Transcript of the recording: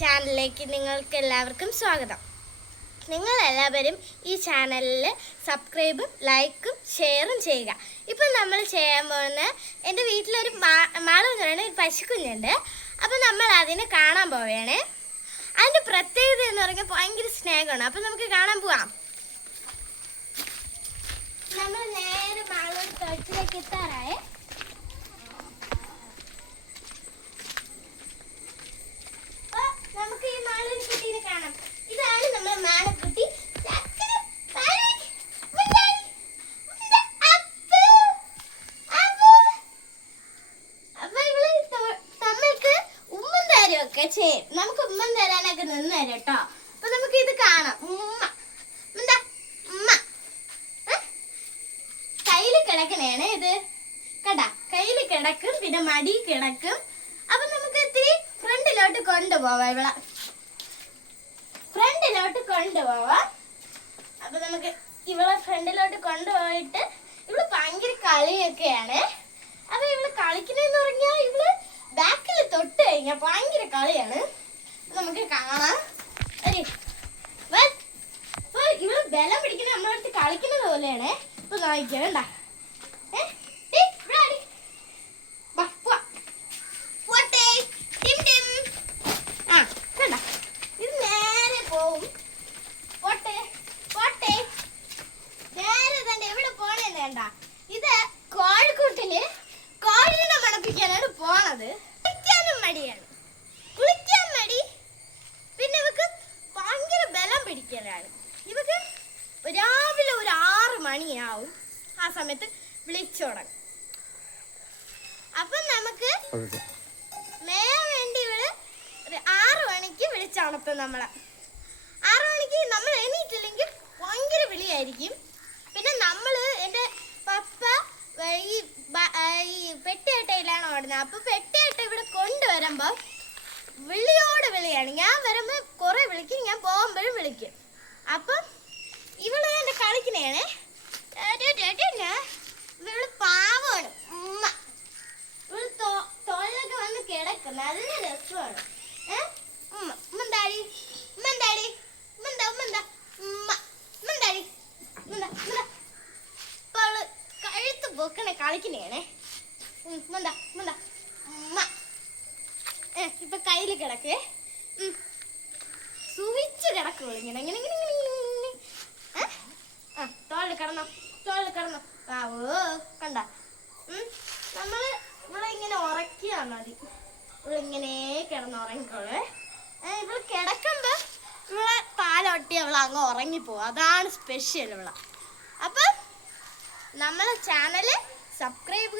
ചാനലിലേക്ക് നിങ്ങൾക്ക് എല്ലാവർക്കും സ്വാഗതം. നിങ്ങൾ എല്ലാവരും ഈ ചാനലിൽ സബ്സ്ക്രൈബും ലൈക്കും ഷെയറും ചെയ്യുക. ഇപ്പം നമ്മൾ ചെയ്യാൻ പോകുന്ന എന്റെ വീട്ടിലൊരു മാളം എന്ന് പറയുന്ന ഒരു പശുക്കുഞ്ഞുണ്ട്. അപ്പം നമ്മൾ അതിനെ കാണാൻ പോവുകയാണ്. അതിന്റെ പ്രത്യേകത എന്ന് പറഞ്ഞാൽ ഭയങ്കര സ്നേഹമാണ്. അപ്പം നമുക്ക് കാണാൻ പോവാം. നമ്മൾ നേരെ മാളൂർ തൊട്ടിലേക്ക് എത്താറായേ അപ്പൊ നമുക്ക് ഈ മാളൂരിക്കുട്ടീനെ കാണാം ഇതാണ് നമ്മുടെ മാളക്കുട്ടി ചക്കര, പാരേറ്റ്, മിണ്ടായി, മിണ്ട, അപ്പു, അപ്പു. അപ്പൊ ഇവൾ ത- നമ്മൾക്ക് ഉമ്മൻ ചെയ്യും നമുക്ക് ഉമ്മൻ തരാനൊക്കെ നിന്ന് തരാം കേട്ടോ. അപ്പൊ നമുക്ക് ഇത് കാണാം. ഉമ്മ. എന്താ? ഉമ്മ. കയ്യിൽ കിടക്കണേണ് ഇത്. കടാ കയ്യിൽ കിടക്കും പിന്നെ മടി കിടക്കും. അപ്പൊ നമുക്ക് ഇത്തിരി ഫ്രണ്ടിലോട്ട് കൊണ്ടുപോവാം ഇവളെ. ഫ്രണ്ടിലോട്ട് കൊണ്ടുപോവാം. അപ്പൊ നമുക്ക് ഇവളെ ഫ്രണ്ടിലോട്ട് കൊണ്ടുപോയിട്ട് ഇവൾ ഭയങ്കര കളിയൊക്കെയാണ്. അപ്പൊ ഇവൾ കളിക്കണെന്ന് പറഞ്ഞാൽ കഴിഞ്ഞാൽ ഭയങ്കര കളിയാണ്. നമുക്ക് കാണാം. ഇവൾ ബലം പിടിക്കുന്ന നമ്മളടുത്ത് കളിക്കുന്നത് പോലെയാണ്. ഇപ്പൊ നോക്കിക്കണ്ട ആ കണ്ട. ഇത് കോഴിക്കോട്ടിൽ കോഴിനെ മണപ്പിക്കാനാണ് പോണത്. മടിയാണ്. കുളിക്കാൻ മടി. പിന്നെ ഇവക്ക് ഭയങ്കര ബലം പിടിക്കലാണ്. ഇവക്ക് രാവിലെ ഒരു ആറ് മണിയാവും. ആ സമയത്ത് വിളിച്ചുടങ്ങും അപ്പം നമുക്ക് മേയാൻ വേണ്ടി ഇവൾ ആറ് മണിക്ക് വിളിച്ചുണർത്തും നമ്മളെ. ആറ് മണിക്ക് നമ്മൾ എണീറ്റില്ലെങ്കിൽ ഭയങ്കര വിളിയായിരിക്കും. പിന്നെ നമ്മൾ എന്റെ പപ്പ ഈ ഈ പെട്ടിയട്ടയിലാണ് ഓടുന്നത്. അപ്പോൾ പെട്ടിയട്ട വിളിയാണ് ഞാൻ വരുമ്പോൾ കുറേ വിളിക്കും ഞാൻ പോകുമ്പോഴും വിളിക്കും. അപ്പം ഇവൾ എന്റെ കളിക്കണേണേ ഇവൾ പാവമാണ്. ഉമ്മ. ഇവൾ തോ- തോളിലൊക്കെ വന്ന് കിടക്കുന്ന. നല്ല രസമാണ്. ഏ? ഉമ്മ. ഉമ്മന്താടി ഉമ്മന്താടി ഉമ്മന്ത ഉമ്മന്ത ഉമ്മ ഉമ്മന്താടി ഉമ്മന്ത ഉമ്മന്ത ഇപ്പൊ അവൾ ഇപ്പൊ കയ്യിൽ കിടക്കേ. സുവിച്ച് കിടക്കും ഇങ്ങനെ ഇങ്ങനെ ഇങ്ങനെ ഇങ്ങനെ? ആ തോളിൽ കിടന്നോ തോളിൽ കിടന്നോ. ആവോ കണ്ട. നമ്മൾ ഇവിടെ ഇങ്ങനെ ഉറക്കിയാ മതി. ഇവിടെ ഇങ്ങനെ കിടന്ന് ഉറങ്ങിക്കോളേ. ഇവിടെ കിടക്കുമ്പോൾ കിടക്കുമ്പോ ഇവളെ താലോട്ടി അവൾ അങ്ങ് ഉറങ്ങിപ്പോവും. അതാണ് സ്പെഷ്യൽ ഇവിടെ. അപ്പം നമ്മളെ ചാനൽ സബ്സ്ക്രൈബ്